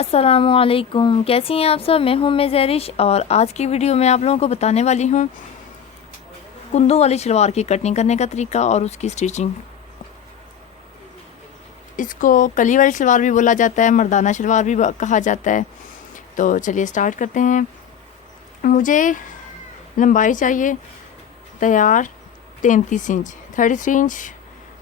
अस्सलामुअलैकुम, कैसी हैं आप सब। मैं हूं ज़रिश और आज की वीडियो में आप लोगों को बताने वाली हूं कुंदों वाली शलवार की कटिंग करने का तरीका और उसकी स्टिचिंग। इसको कली वाली शलवार भी बोला जाता है, मर्दाना शलवार भी कहा जाता है। तो चलिए स्टार्ट करते हैं। मुझे लंबाई चाहिए तैयार 33 इंच, 33 इंच।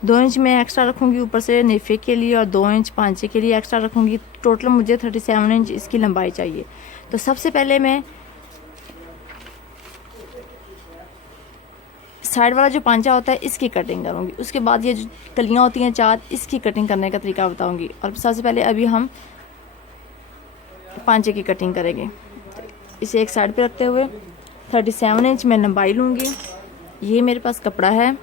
2 इंच मैं एक्स्ट्रा रखूँगी ऊपर से नेफे के लिए और 2 इंच पांचे के लिए एक्स्ट्रा रखूँगी। टोटल मुझे 37 इंच इसकी लंबाई चाहिए। तो सबसे पहले मैं साइड वाला जो पांचा होता है इसकी कटिंग करूँगी। उसके बाद ये जो कलियाँ होती हैं 4, इसकी कटिंग करने का तरीका बताऊँगी। और सबसे पहले अभी हम पांचे की कटिंग करेंगे। इसे एक साइड पे रखते हुए 37 इंच मैं लंबाई लूँगी। ये मेरे पास कपड़ा है।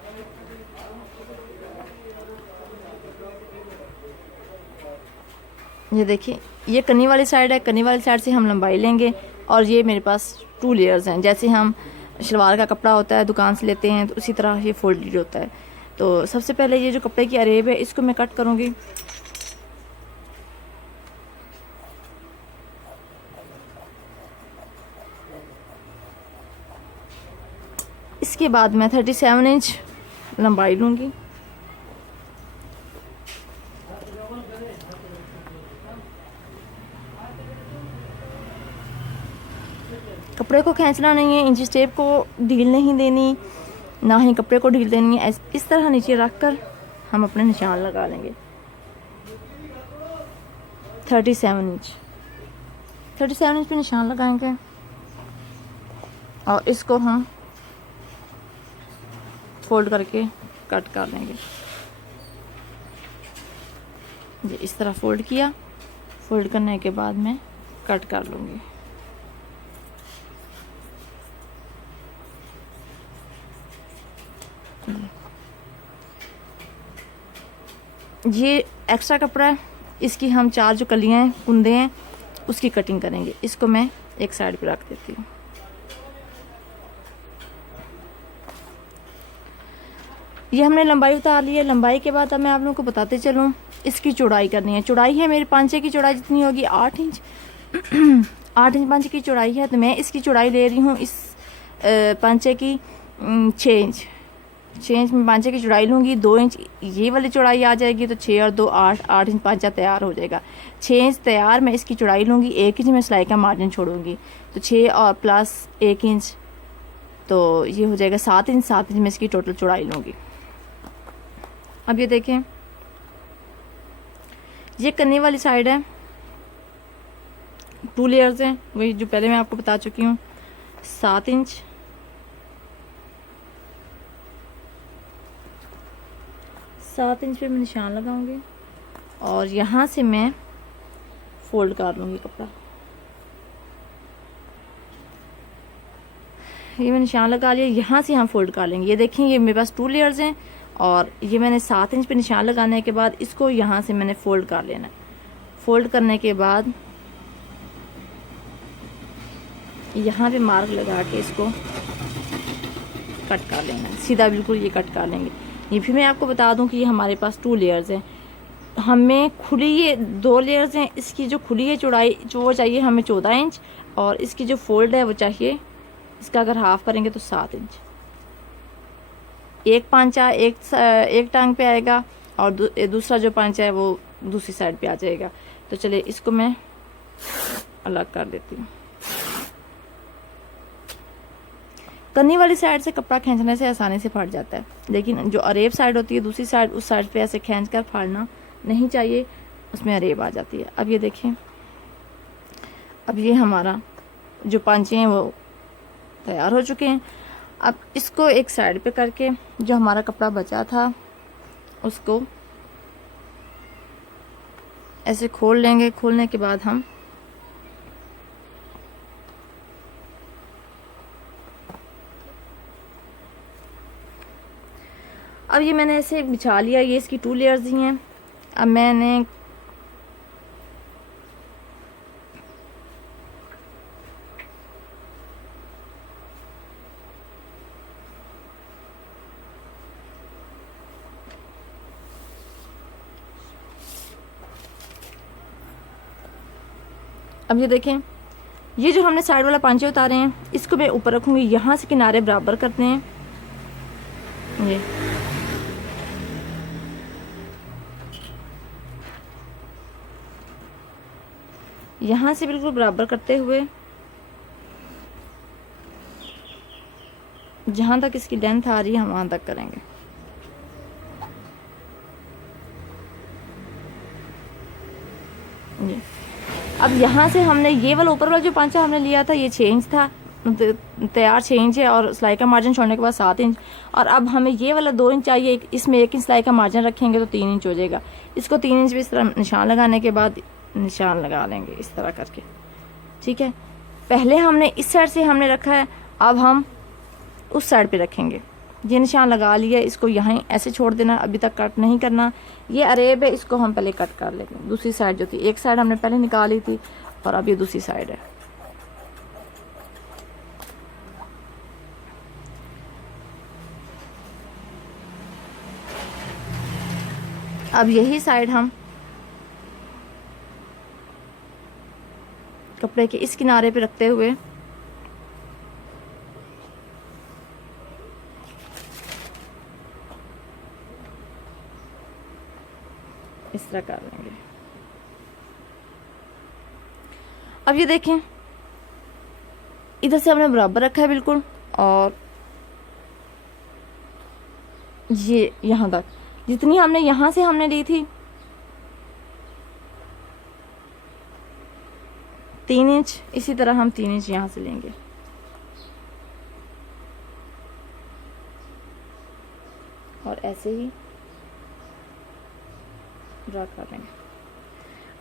ये देखिए, ये कनी वाली साइड है। कनी वाली साइड से हम लंबाई लेंगे। और ये मेरे पास 2 लेयर्स हैं। जैसे हम शलवार का कपड़ा होता है दुकान से लेते हैं, तो उसी तरह ये फोल्डेड होता है। तो सबसे पहले ये जो कपड़े की अरेब है इसको मैं कट करूँगी। इसके बाद मैं 37 इंच लंबाई लूँगी। कपड़े को खींचना नहीं है, इंच टेप को ढील नहीं देनी, ना ही कपड़े को ढील देनी है। इस तरह नीचे रख कर हम अपने निशान लगा लेंगे। 37 इंच, 37 इंच पे निशान लगाएंगे और इसको हम फोल्ड करके कट कर लेंगे। ये इस तरह फोल्ड किया। फोल्ड करने के बाद मैं कट कर लूँगी। ये एक्स्ट्रा कपड़ा है, इसकी हम 4 जो कलियाँ हैं, कुंदे हैं, उसकी कटिंग करेंगे। इसको मैं एक साइड पे रख देती हूँ। ये हमने लंबाई उतार ली है। लंबाई के बाद अब मैं आप लोगों को बताते चलूँ इसकी चौड़ाई करनी है। चौड़ाई है मेरे पांचे की चौड़ाई जितनी होगी 8 इंच 8 इंच पांचे की चौड़ाई है। तो मैं इसकी चौड़ाई ले रही हूँ इस पांचे की 6 इंच। 6 इंच में पांचे की चौड़ाई लूँगी। 2 इंच ये वाली चौड़ाई आ जाएगी, तो 6 और 2 8, 8 इंच पांचा तैयार हो जाएगा। 6 इंच तैयार मैं इसकी चौड़ाई लूँगी। 1 इंच मैं सिलाई का मार्जिन छोड़ूंगी, तो 6 और प्लस 1 इंच, तो ये हो जाएगा 7 इंच। 7 इंच में इसकी टोटल चौड़ाई लूँगी। अब ये देखें, ये कन्नी वाली साइड है, 2 लेयर्स हैं, वही जो पहले मैं आपको बता चुकी हूँ। 7 इंच, 7 इंच पे मैं निशान लगाऊंगी और यहाँ से मैं फोल्ड कर लूँगी कपड़ा। ये मैं निशान लगा लिया। यहाँ से हम फोल्ड कर लेंगे। ये देखें, ये मेरे पास 2 लेयर्स हैं और ये मैंने 7 इंच पे निशान लगाने के बाद इसको यहाँ से मैंने फोल्ड कर लेना है। फोल्ड करने के बाद यहाँ पे मार्क लगा के इसको कट कर लेना है, सीधा बिल्कुल ये कट कर लेंगे। ये भी मैं आपको बता दूं कि ये हमारे पास 2 लेयर्स हैं। हमें खुली ये 2 लेयर्स हैं, इसकी जो खुली है चौड़ाई जो वो चाहिए हमें 14 इंच, और इसकी जो फोल्ड है वो चाहिए, इसका अगर हाफ करेंगे तो 7 इंच। एक पांचा एक टांग पे आएगा और दूसरा जो पांचा है वो दूसरी साइड पे आ जाएगा। तो चलिए इसको मैं अलग कर देती हूँ। कन्नी वाली साइड से कपड़ा खींचने से आसानी से फट जाता है, लेकिन जो अरेब साइड होती है दूसरी साइड, उस साइड पे ऐसे खींच कर फाड़ना नहीं चाहिए, उसमें अरेब आ जाती है। अब ये देखिए, अब ये हमारा जो पांचे हैं वो तैयार हो चुके हैं। अब इसको एक साइड पे करके जो हमारा कपड़ा बचा था उसको ऐसे खोल लेंगे। खोलने के बाद हम अब ये मैंने ऐसे बिछा लिया। ये इसकी 2 लेयर्स ही हैं। अब मैंने अब ये देखें, ये जो हमने साइड वाला पांचे उतारे हैं इसको मैं ऊपर रखूँगी, यहाँ से किनारे बराबर करते हैं। ये यहाँ से बिल्कुल बराबर करते हुए जहाँ तक इसकी लेंथ आ रही है हम वहाँ तक करेंगे। ये अब यहाँ से हमने ये वाला ऊपर वाला जो पांचा हमने लिया था ये 6 इंच था, तैयार 6 इंच है और सिलाई का मार्जिन छोड़ने के बाद 7 इंच। और अब हमें ये वाला 2 इंच चाहिए, इसमें 1 इंच सिलाई का मार्जिन रखेंगे तो 3 इंच हो जाएगा। इसको 3 इंच भी इस तरह निशान लगाने के बाद निशान लगा लेंगे इस तरह करके, ठीक है। पहले हमने इस साइड से हमने रखा है, अब हम उस साइड पे रखेंगे। ये निशान लगा लिया, इसको यहाँ ऐसे छोड़ देना, अभी तक कट नहीं करना। ये अरेब है, इसको हम पहले कट कर लेंगे। दूसरी साइड जो थी, एक साइड हमने पहले निकाली थी और अब ये दूसरी साइड है। अब यही साइड हम कपड़े के इस किनारे पे रखते हुए इस तरह कर लेंगे। अब ये देखें, इधर से हमने बराबर रखा है बिल्कुल, और ये यहाँ तक जितनी हमने यहाँ से हमने ली थी 3 इंच, इसी तरह हम 3 इंच यहाँ से लेंगे। और ऐसे ही ड्रा कर लेंगे।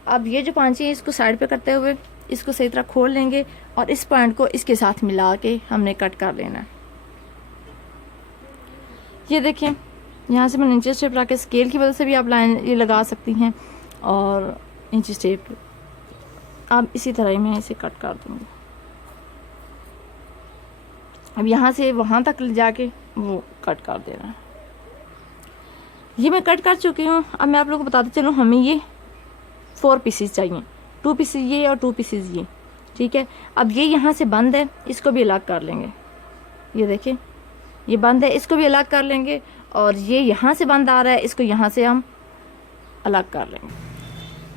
अब ये जो पांचे हैं इसको साइड पे करते हुए इसको सही तरह खोल लेंगे और इस पॉइंट को इसके साथ मिला के हमने कट कर लेना है। ये देखें, यहाँ से मैंने इंची टेप रखा, स्केल की वजह से भी आप लाइन ये लगा सकती हैं और इंची टेप अब इसी तरह ही मैं इसे कट कर दूँगी। अब यहाँ से वहाँ तक ले जाके वो कट कर देना है। ये मैं कट कर चुकी हूँ। अब मैं आप लोगों को बताते चलूँ, हमें ये 4 पीसेस चाहिए, 2 पीसेस ये और 2 पीसेस ये, ठीक है। अब ये यहाँ से बंद है, इसको भी अलग कर लेंगे। ये देखिए, ये बंद है, इसको भी अलग कर लेंगे। और ये यहाँ से बंद आ रहा है, इसको यहाँ से हम अलग कर लेंगे।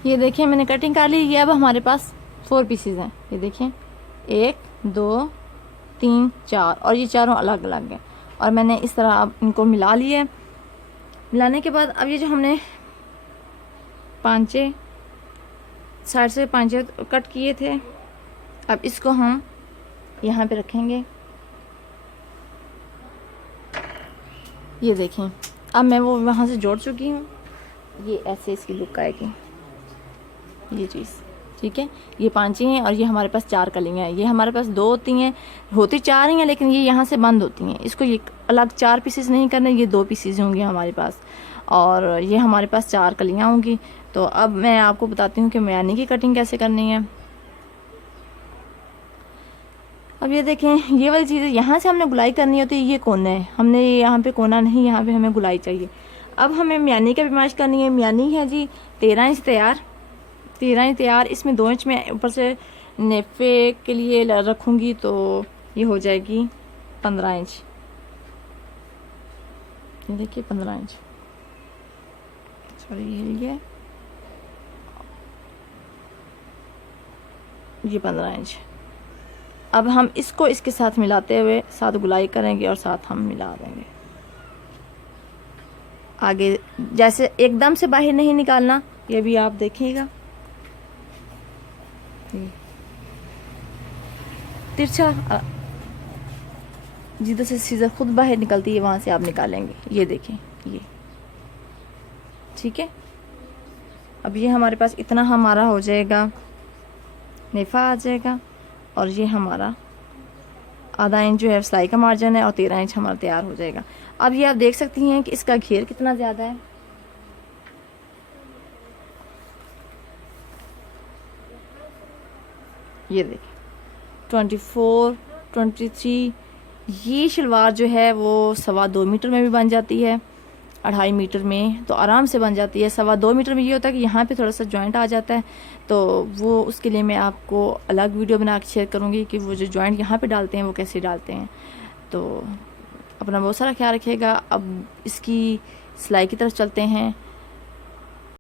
ये देखिए, मैंने कटिंग कर ली। ये अब हमारे पास 4 पीसेस हैं। ये देखिए, 1 2 3 4 और ये चारों अलग अलग हैं। और मैंने इस तरह अब इनको मिला लिए। मिलाने के बाद अब ये जो हमने पांचे साइड से पांचे कट किए थे, अब इसको हम यहाँ पे रखेंगे। ये देखें, अब मैं वो वहाँ से जोड़ चुकी हूँ। ये ऐसे इसकी लुक आएगी, ये चीज़, ठीक है। ये पांचे हैं और ये हमारे पास 4 कलियाँ हैं। ये हमारे पास 2 होती हैं, होती 4 ही हैं, लेकिन ये यहाँ से बंद होती हैं। इसको ये अलग 4 पीसेस नहीं करने, ये 2 पीसेस होंगे हमारे पास और ये हमारे पास 4 कलियाँ होंगी। तो अब मैं आपको बताती हूँ कि मैनी की कटिंग कैसे करनी है। अब ये देखें, ये वाली चीज़ यहाँ से हमने गुलाई करनी होती है। ये कोना है, हमने यहाँ पे कोना नहीं, यहाँ पे हमें गुलाई चाहिए। अब हमें म्यानी का पैमाइश करनी है। म्यानी है जी 13 इंच तैयार, 13 इंच तैयार। इसमें 2 इंच में ऊपर से नेफे के लिए रखूँगी तो ये हो जाएगी 15 इंच। ये देखिए 15 इंच, सॉरी ये 15 इंच। अब हम इसको इसके साथ मिलाते हुए साथ गुलाई करेंगे और साथ हम मिला देंगे। आगे जैसे एकदम से बाहर नहीं निकालना, ये भी आप देखिएगा। तिरछा जिधर से सीजर खुद बाहर निकलती है वहां से आप निकालेंगे। ये देखें, ये ठीक है। अब ये हमारे पास इतना हमारा हो जाएगा, नेफा आ जाएगा और ये हमारा आधा इंच जो है सिलाई का मार्जिन है और 13 इंच हमारा तैयार हो जाएगा। अब ये आप देख सकती हैं कि इसका घेर कितना ज़्यादा है। ये देखिए 24, 23। ये शलवार जो है वो 2.25 मीटर में भी बन जाती है। 2.5 मीटर में तो आराम से बन जाती है। 2.25 मीटर में ये होता है कि यहाँ पे थोड़ा सा जॉइंट आ जाता है, तो वो उसके लिए मैं आपको अलग वीडियो बना के शेयर करूँगी कि वो जो जॉइंट यहाँ पे डालते हैं वो कैसे डालते हैं। तो अपना बहुत सारा ख्याल रखिएगा। अब इसकी सिलाई की तरफ चलते हैं।